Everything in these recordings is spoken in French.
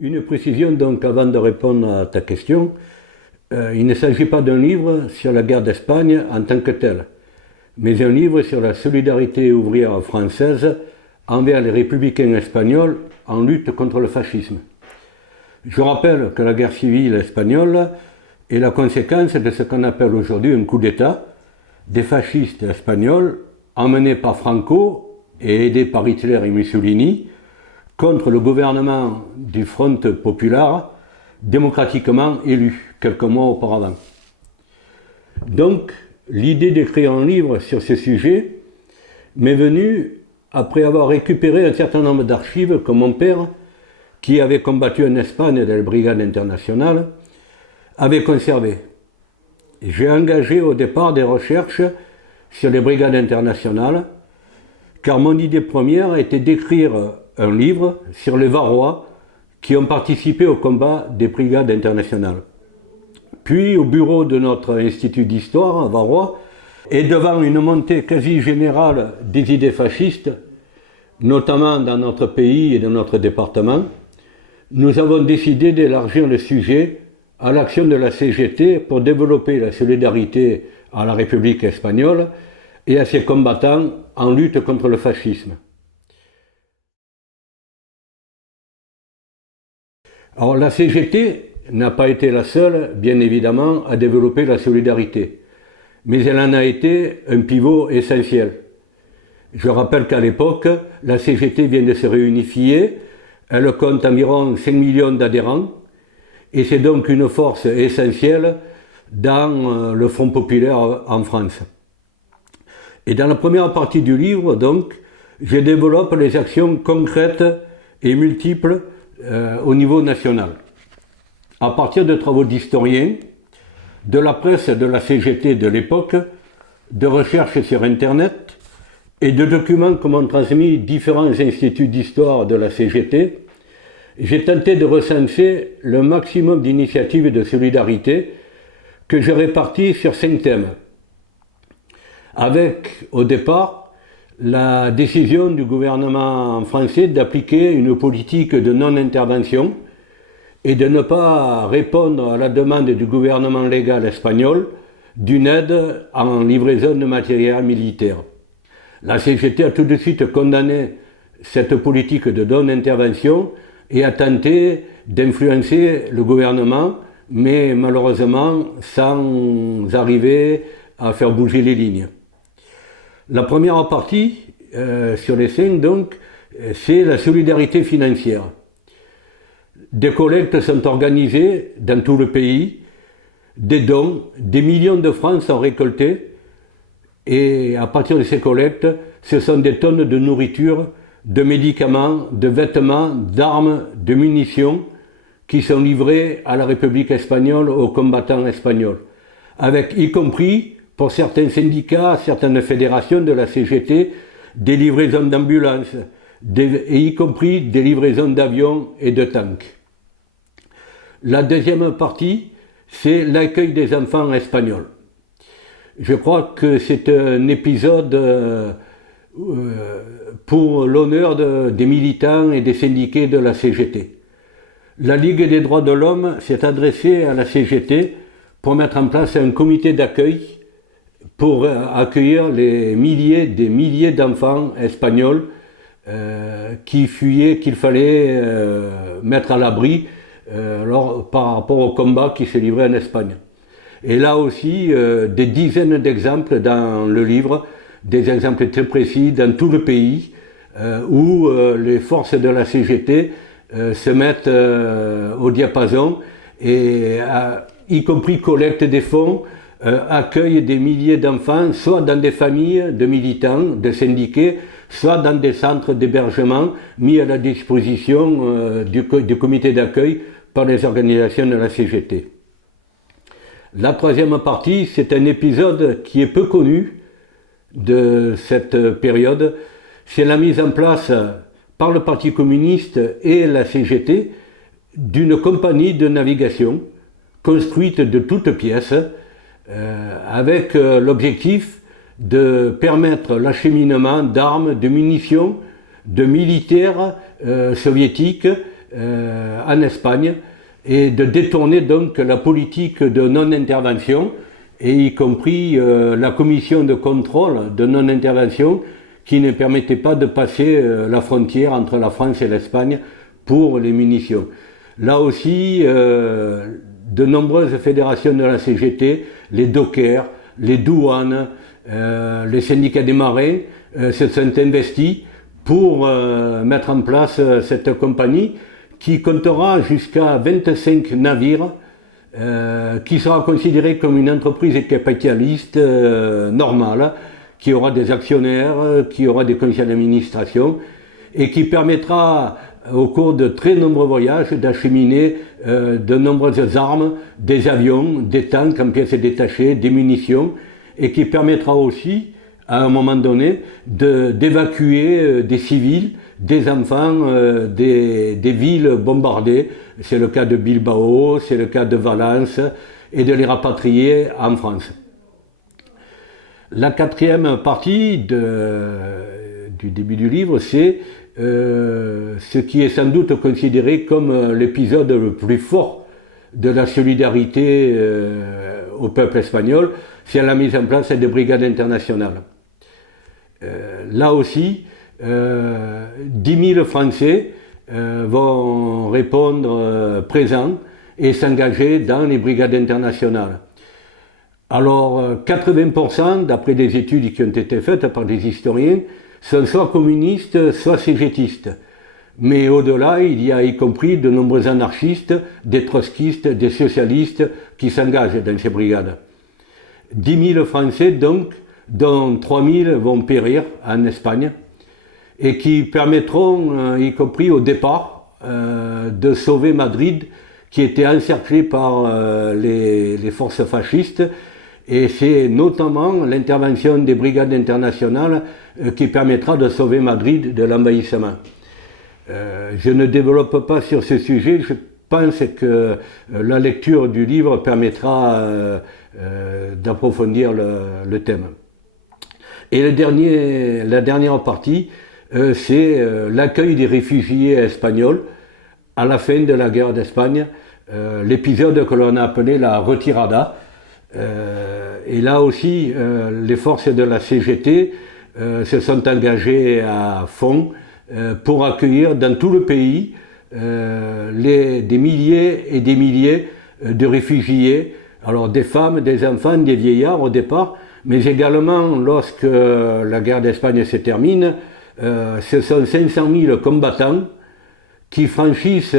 Une précision donc avant de répondre à ta question. Il ne s'agit pas d'un livre sur la guerre d'Espagne en tant que tel, mais un livre sur la solidarité ouvrière française envers les républicains espagnols en lutte contre le fascisme. Je rappelle que la guerre civile espagnole est la conséquence de ce qu'on appelle aujourd'hui un coup d'État des fascistes espagnols emmenés par Franco et aidés par Hitler et Mussolini contre le gouvernement du Front Populaire démocratiquement élu quelques mois auparavant. Donc, l'idée d'écrire un livre sur ce sujet m'est venue après avoir récupéré un certain nombre d'archives que mon père, qui avait combattu en Espagne dans les brigades internationales, avait conservées. J'ai engagé au départ des recherches sur les brigades internationales, car mon idée première était d'écrire un livre sur les Varois qui ont participé au combat des brigades internationales. Puis, au bureau de notre institut d'histoire à Varois, et devant une montée quasi générale des idées fascistes, notamment dans notre pays et dans notre département, nous avons décidé d'élargir le sujet à l'action de la CGT pour développer la solidarité à la République espagnole et à ses combattants en lutte contre le fascisme. Alors la CGT n'a pas été la seule, bien évidemment, à développer la solidarité, mais elle en a été un pivot essentiel. Je rappelle qu'à l'époque, la CGT vient de se réunifier, elle compte environ 5 millions d'adhérents, et c'est donc une force essentielle dans le Front populaire en France. Et dans la première partie du livre, donc, je développe les actions concrètes et multiples au niveau national. À partir de travaux d'historiens, de la presse de la CGT de l'époque, de recherches sur Internet et de documents que m'ont transmis différents instituts d'histoire de la CGT, j'ai tenté de recenser le maximum d'initiatives de solidarité que j'ai réparties sur 5 thèmes. Avec, au départ, la décision du gouvernement français d'appliquer une politique de non-intervention et de ne pas répondre à la demande du gouvernement légal espagnol d'une aide en livraison de matériel militaire. La CGT a tout de suite condamné cette politique de non-intervention et a tenté d'influencer le gouvernement, mais malheureusement sans arriver à faire bouger les lignes. La première partie, sur les 5 donc, c'est la solidarité financière. Des collectes sont organisées dans tout le pays, des dons, des millions de francs sont récoltés, et à partir de ces collectes, ce sont des tonnes de nourriture, de médicaments, de vêtements, d'armes, de munitions qui sont livrées à la République espagnole, aux combattants espagnols, avec y compris, pour certains syndicats, certaines fédérations de la CGT, des livraisons d'ambulances, et y compris des livraisons d'avions et de tanks. La deuxième partie, c'est l'accueil des enfants espagnols. Je crois que c'est un épisode pour l'honneur des militants et des syndiqués de la CGT. La Ligue des droits de l'homme s'est adressée à la CGT pour mettre en place un comité d'accueil pour accueillir des milliers d'enfants espagnols qui fuyaient, qu'il fallait mettre à l'abri par rapport au combat qui se livrait en Espagne. Et là aussi, des dizaines d'exemples dans le livre, des exemples très précis dans tout le pays, où les forces de la CGT se mettent au diapason, et y compris collecte des fonds, accueillent des milliers d'enfants, soit dans des familles de militants, de syndiqués, soit dans des centres d'hébergement mis à la disposition du comité d'accueil par les organisations de la CGT. La troisième partie, c'est un épisode qui est peu connu de cette période. C'est la mise en place par le Parti communiste et la CGT d'une compagnie de navigation construite de toutes pièces avec l'objectif de permettre l'acheminement d'armes, de munitions, de militaires soviétiques en Espagne et de détourner donc la politique de non-intervention, et y compris la commission de contrôle de non-intervention qui ne permettait pas de passer la frontière entre la France et l'Espagne pour les munitions. Là aussi, de nombreuses fédérations de la CGT, les dockers, les douanes, les syndicats des marins se sont investis pour mettre en place cette compagnie qui comptera jusqu'à 25 navires, qui sera considérée comme une entreprise capitaliste normale, qui aura des actionnaires, qui aura des conseils d'administration et qui permettra au cours de très nombreux voyages d'acheminer de nombreuses armes, des avions, des tanks en pièces détachées, des munitions, et qui permettra aussi, à un moment donné, d'évacuer des civils, des enfants, des villes bombardées. C'est le cas de Bilbao, c'est le cas de Valence, et de les rapatrier en France. La quatrième partie du début du livre, c'est ce qui est sans doute considéré comme l'épisode le plus fort de la solidarité au peuple espagnol, c'est la mise en place des brigades internationales. Là aussi, 10 000 Français vont répondre présents et s'engager dans les brigades internationales. Alors, 80%, d'après des études qui ont été faites par des historiens, sont soit communistes, soit cégétistes. Mais au-delà, il y a y compris de nombreux anarchistes, des trotskistes, des socialistes qui s'engagent dans ces brigades. 10 000 Français donc, dont 3 000 vont périr en Espagne, et qui permettront, y compris au départ, de sauver Madrid, qui était encerclée par les forces fascistes, et c'est notamment l'intervention des brigades internationales qui permettra de sauver Madrid de l'envahissement. Je ne développe pas sur ce sujet, je pense que la lecture du livre permettra d'approfondir le thème. Et la dernière partie, c'est l'accueil des réfugiés espagnols à la fin de la guerre d'Espagne, l'épisode que l'on a appelé la retirada. Et là aussi, les forces de la CGT se sont engagées à fond pour accueillir dans tout le pays des milliers et des milliers de réfugiés, alors des femmes, des enfants, des vieillards au départ, mais également lorsque la guerre d'Espagne se termine, ce sont 500 000 combattants qui franchissent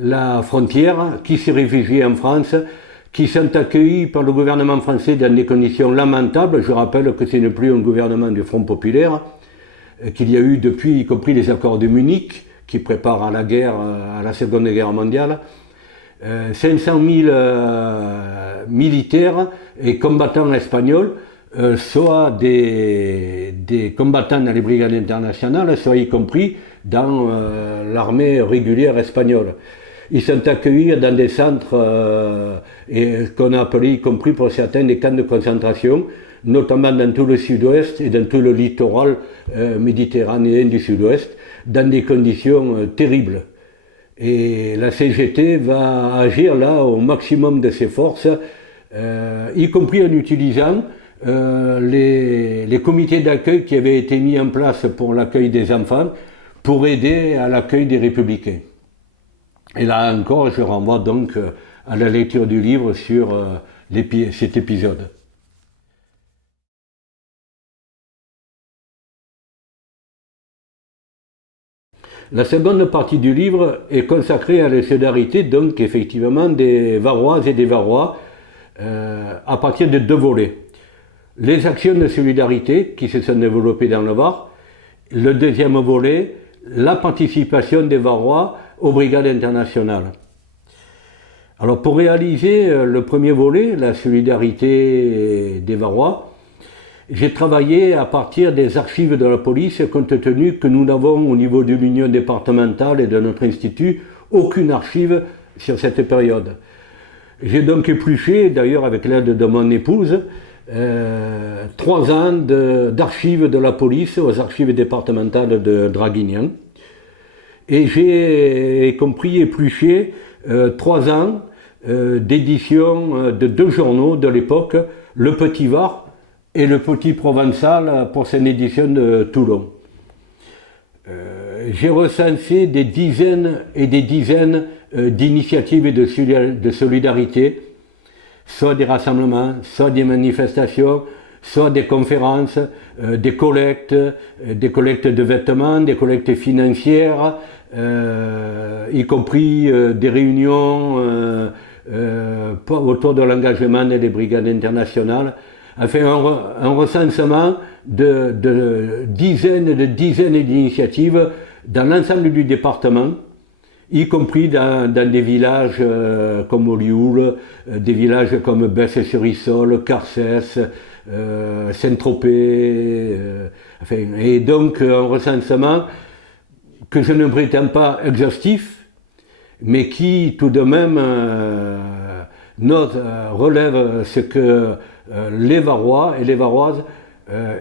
la frontière, qui se réfugient en France, qui sont accueillis par le gouvernement français dans des conditions lamentables. Je rappelle que ce n'est plus un gouvernement du Front populaire, qu'il y a eu depuis, y compris les accords de Munich, qui préparent à la guerre, à la Seconde Guerre mondiale. 500 000 militaires et combattants espagnols, soit des combattants dans les brigades internationales, soit y compris dans l'armée régulière espagnole. Ils sont accueillis dans des centres qu'on a appelés, y compris pour certains, des camps de concentration, notamment dans tout le sud-ouest et dans tout le littoral méditerranéen du sud-ouest, dans des conditions terribles. Et la CGT va agir là au maximum de ses forces, y compris en utilisant les comités d'accueil qui avaient été mis en place pour l'accueil des enfants, pour aider à l'accueil des républicains. Et là encore, je renvoie donc à la lecture du livre sur cet épisode. La seconde partie du livre est consacrée à la solidarité, donc effectivement, des Varoises et des Varois, à partir de deux volets. Les actions de solidarité qui se sont développées dans le Var. Le deuxième volet, la participation des Varois aux brigades internationales. Alors pour réaliser le premier volet, la solidarité des Varois, j'ai travaillé à partir des archives de la police, compte tenu que nous n'avons au niveau de l'Union départementale et de notre institut aucune archive sur cette période. J'ai donc épluché, d'ailleurs avec l'aide de mon épouse, 3 ans d'archives de la police aux archives départementales de Draguignan. et j'ai compris épluché 3 ans d'édition de 2 journaux de l'époque, Le Petit Var et Le Petit Provençal pour son édition de Toulon. J'ai recensé des dizaines et des dizaines d'initiatives et de solidarité, soit des rassemblements, soit des manifestations, soit des conférences, des collectes de vêtements, des collectes financières, y compris des réunions autour de l'engagement des brigades internationales. Enfin, un recensement de dizaines d'initiatives dans l'ensemble du département, y compris dans des villages comme Olioul, des villages comme Besse-sur-Issole, Carcès, Saint-Tropez, enfin, et donc un recensement que je ne prétends pas exhaustif, mais qui tout de même relève ce que les Varois et les Varoises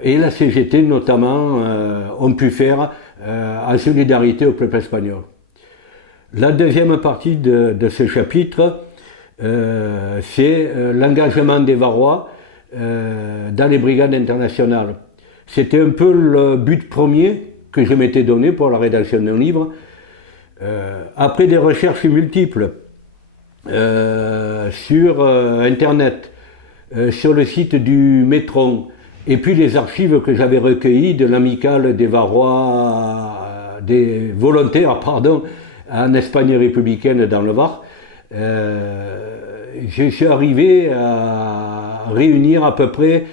et la CGT notamment ont pu faire en solidarité au peuple espagnol. La deuxième partie de ce chapitre, c'est l'engagement des Varois dans les brigades internationales. C'était un peu le but premier que je m'étais donné pour la rédaction d'un livre. Après des recherches multiples sur Internet, sur le site du Métron, et puis les archives que j'avais recueillies de l'amicale des Varois, des volontaires, pardon, en Espagne républicaine dans le Var, je suis arrivé à réunir à peu près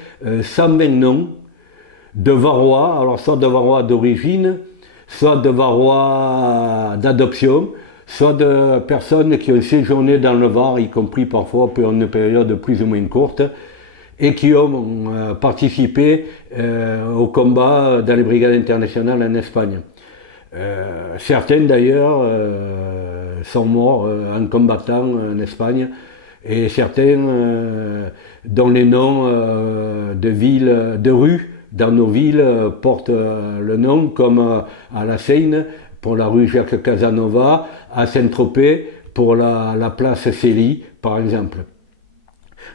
120 noms de Varois, alors soit de Varois d'origine, soit de Varois d'adoption, soit de personnes qui ont séjourné dans le Var, y compris parfois pour une période plus ou moins courte, et qui ont participé au combat dans les brigades internationales en Espagne. Certains d'ailleurs sont morts en combattant en Espagne, et certains dont les noms de villes, de rues dans nos villes portent le nom, comme à La Seine pour la rue Jacques Casanova, à Saint-Tropez pour la place Célie par exemple.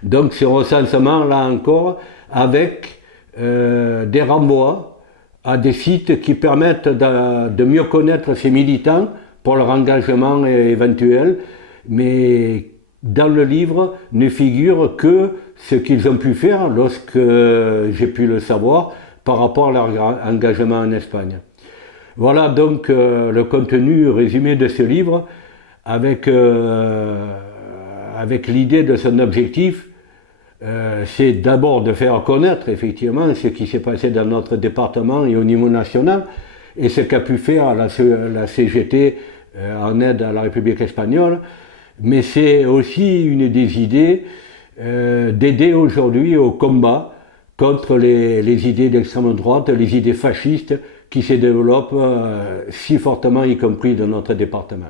Donc ce recensement là encore avec des renvois à des sites qui permettent de mieux connaître ces militants pour leur engagement éventuel, mais dans le livre ne figure que ce qu'ils ont pu faire lorsque j'ai pu le savoir par rapport à leur engagement en Espagne. Voilà donc le contenu résumé de ce livre avec l'idée de son objectif. C'est d'abord de faire connaître effectivement ce qui s'est passé dans notre département et au niveau national et ce qu'a pu faire la CGT en aide à la République espagnole, mais c'est aussi une des idées d'aider aujourd'hui au combat contre les idées d'extrême droite, les idées fascistes qui se développent si fortement, y compris dans notre département.